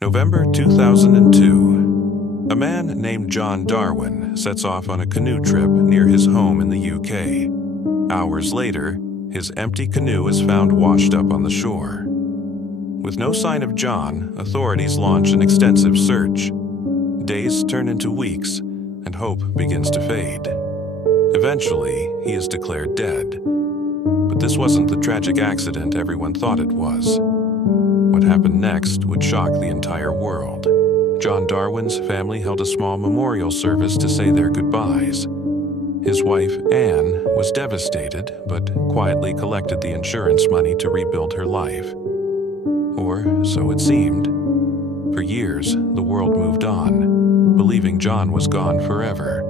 November 2002. A man named John Darwin sets off on a canoe trip near his home in the UK. Hours later, his empty canoe is found washed up on the shore. With no sign of John, authorities launch an extensive search. Days turn into weeks, and hope begins to fade. Eventually, he is declared dead. But this wasn't the tragic accident everyone thought it was. What happened next would shock the entire world. John Darwin's family held a small memorial service to say their goodbyes. His wife, Anne, was devastated, but quietly collected the insurance money to rebuild her life. Or so it seemed. For years, the world moved on, believing John was gone forever.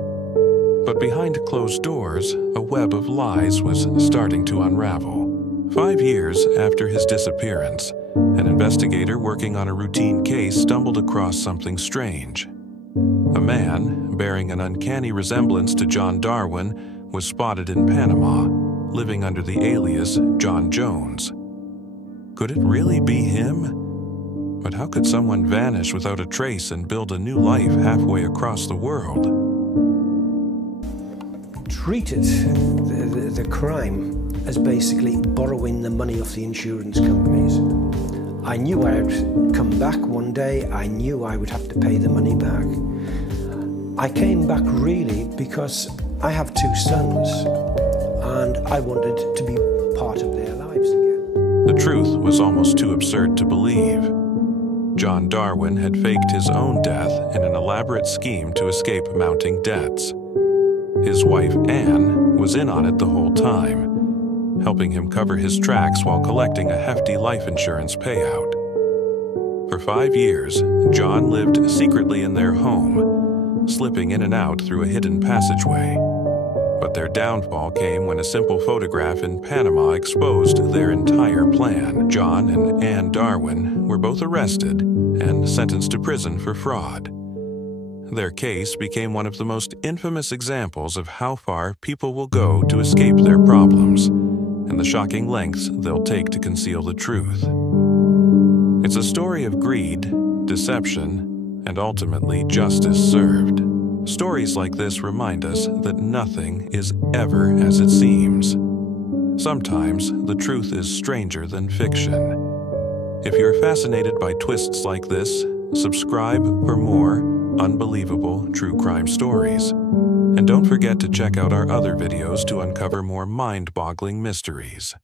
But behind closed doors, a web of lies was starting to unravel. 5 years after his disappearance, an investigator working on a routine case stumbled across something strange. A man, bearing an uncanny resemblance to John Darwin, was spotted in Panama, living under the alias John Jones. Could it really be him? But how could someone vanish without a trace and build a new life halfway across the world? Treated the crime as basically borrowing the money off the insurance companies. I knew I would come back one day. I knew I would have to pay the money back. I came back really because I have 2 sons and I wanted to be part of their lives again. The truth was almost too absurd to believe. John Darwin had faked his own death in an elaborate scheme to escape mounting debts. His wife, Anne, was in on it the whole time, helping him cover his tracks while collecting a hefty life insurance payout. For 5 years, John lived secretly in their home, slipping in and out through a hidden passageway. But their downfall came when a simple photograph in Panama exposed their entire plan. John and Anne Darwin were both arrested and sentenced to prison for fraud. Their case became one of the most infamous examples of how far people will go to escape their problems, and the shocking lengths they'll take to conceal the truth. It's a story of greed, deception, and ultimately justice served. Stories like this remind us that nothing is ever as it seems. Sometimes the truth is stranger than fiction. If you're fascinated by twists like this, subscribe for more unbelievable true crime stories. And don't forget to check out our other videos to uncover more mind-boggling mysteries.